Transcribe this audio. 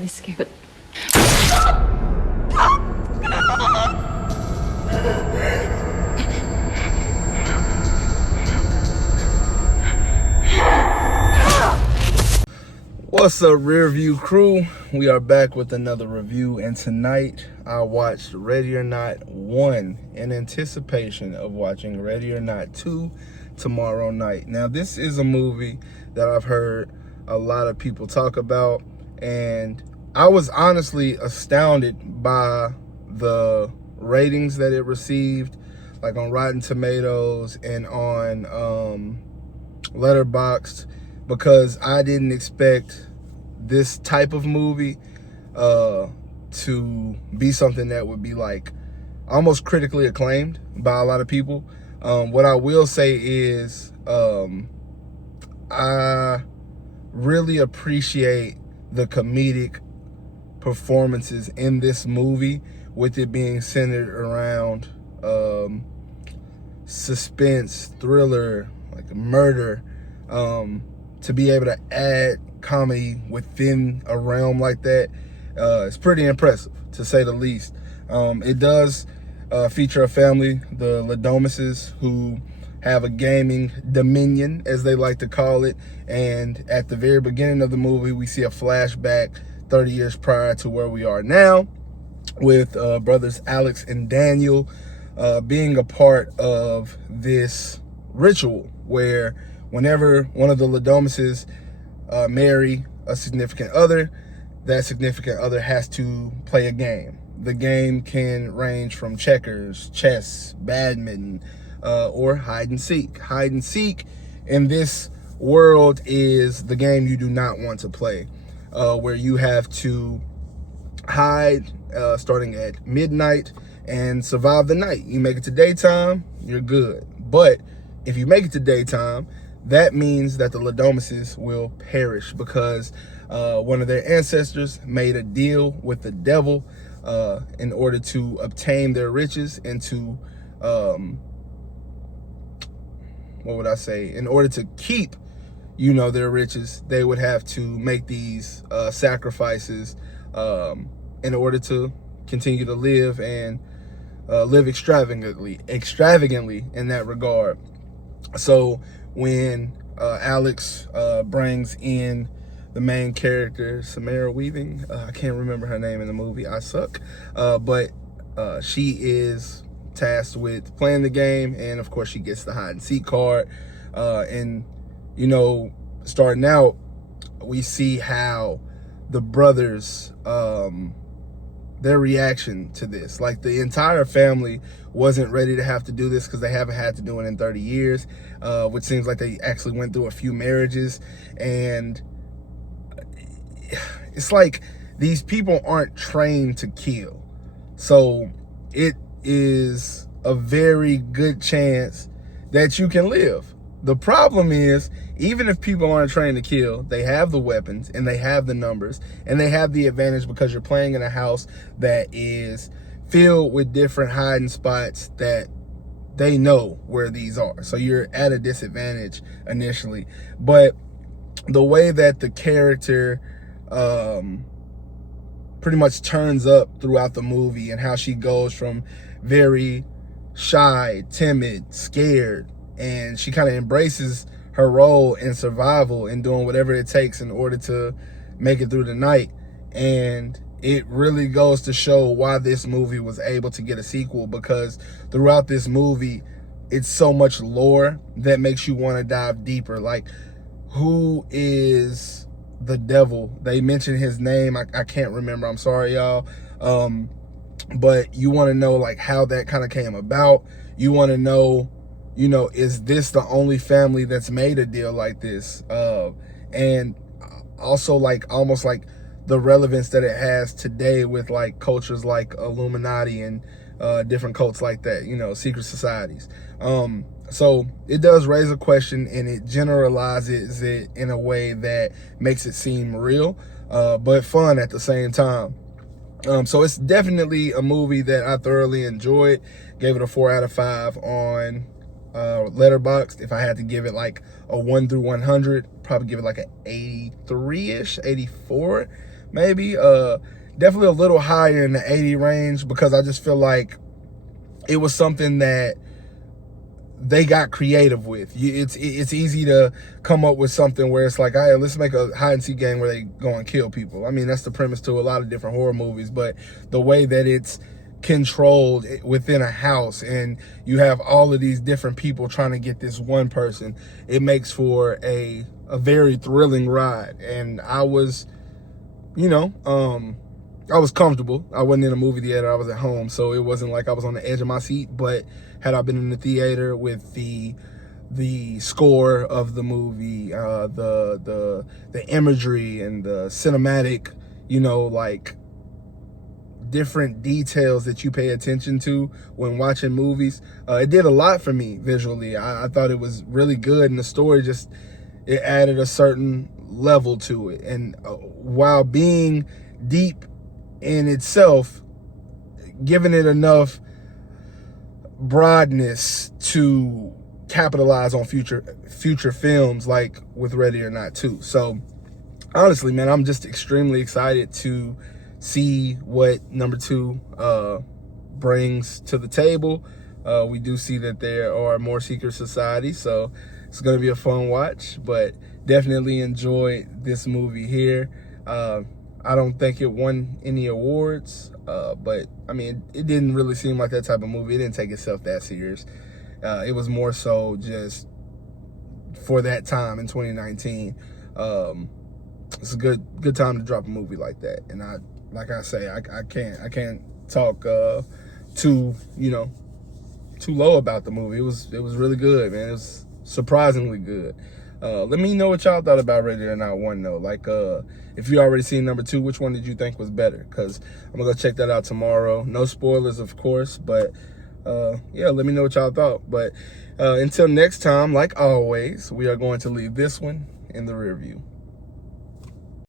really scared. But what's up, Rearview crew? We are back with another review, and tonight I watched Ready or Not 1 in anticipation of watching Ready or Not 2 tomorrow night. Now, this is a movie that I've heard a lot of people talk about, and I was honestly astounded by the ratings that it received, like on Rotten Tomatoes and on Letterboxd, because I didn't expect this type of movie to be something that would be like almost critically acclaimed by a lot of people. What I will say is I really appreciate the comedic performances in this movie, with it being centered around suspense, thriller, like murder. To be able to add comedy within a realm like that, it's pretty impressive, to say the least. It does feature a family, the Ladomises, who have a gaming dominion, as they like to call it. And at the very beginning of the movie, we see a flashback 30 years prior to where we are now, with brothers Alex and Daniel being a part of this ritual where whenever one of the Ladomises marry a significant other, that significant other has to play a game. The game can range from checkers, chess, badminton, or hide and seek. Hide and seek in this world is the game you do not want to play, where you have to hide starting at midnight and survive the night. You make it to daytime, you're good. But if you make it to daytime, that means that the Ladomises will perish, because one of their ancestors made a deal with the devil in order to obtain their riches and to, in order to keep, their riches, they would have to make these sacrifices in order to continue to live and live extravagantly in that regard. So when Alex brings in the main character, Samara Weaving, I can't remember her name in the movie, I suck, but she is tasked with playing the game, and of course she gets the hide and seek card. And starting out, we see how the brothers, their reaction to this. Like, the entire family wasn't ready to have to do this, because they haven't had to do it in 30 years, which seems like they actually went through a few marriages. And it's like these people aren't trained to kill. So it is a very good chance that you can live. The problem is, even if people aren't trained to kill, they have the weapons and they have the numbers and they have the advantage, because you're playing in a house that is filled with different hiding spots that they know where these are. So you're at a disadvantage initially. But the way that the character pretty much turns up throughout the movie, and how she goes from very shy, timid, scared, and she kind of embraces her role in survival and doing whatever it takes in order to make it through the night. And it really goes to show why this movie was able to get a sequel, because throughout this movie, it's so much lore that makes you want to dive deeper. Like, who is the devil? They mention his name. I can't remember. I'm sorry, y'all. But you want to know, like, how that kind of came about. You want to know, is this the only family that's made a deal like this? And also, like, almost like the relevance that it has today with, like, cultures like Illuminati and different cults like that, secret societies. So it does raise a question, and it generalizes it in a way that makes it seem real, but fun at the same time. So it's definitely a movie that I thoroughly enjoyed. Gave it a 4 out of 5 on Letterboxd. If I had to give it like a 1 through 100, probably give it like an 83-ish, 84 maybe. Definitely a little higher in the 80 range, because I just feel like it was something that they got creative with. It's easy to come up with something where it's like, all right, let's make a hide and seek game where they go and kill people. I mean, that's the premise to a lot of different horror movies, but the way that it's controlled within a house and you have all of these different people trying to get this one person, it makes for a very thrilling ride. And I was, I was comfortable. I wasn't in a movie theater. I was at home, so it wasn't like I was on the edge of my seat. But had I been in the theater with the score of the movie, the imagery and the cinematic, like different details that you pay attention to when watching movies, it did a lot for me visually. I thought it was really good, and the story it added a certain level to it. And while being deep in itself, giving it enough broadness to capitalize on future films, like with Ready or Not 2. So honestly, man, I'm just extremely excited to see what number 2 brings to the table. We do see that there are more secret societies, so it's going to be a fun watch, but definitely enjoyed this movie here. I don't think it won any awards, but I mean, it didn't really seem like that type of movie. It didn't take itself that serious. It was more so just for that time in 2019. It's a good time to drop a movie like that. And like I say, I can't talk too low about the movie. It was really good, man. It was surprisingly good. Let me know what y'all thought about Ready or Not 1, though. Like, if you already seen number 2, which one did you think was better? Because I'm going to go check that out tomorrow. No spoilers, of course, but yeah, let me know what y'all thought. But until next time, like always, we are going to leave this one in the rear view.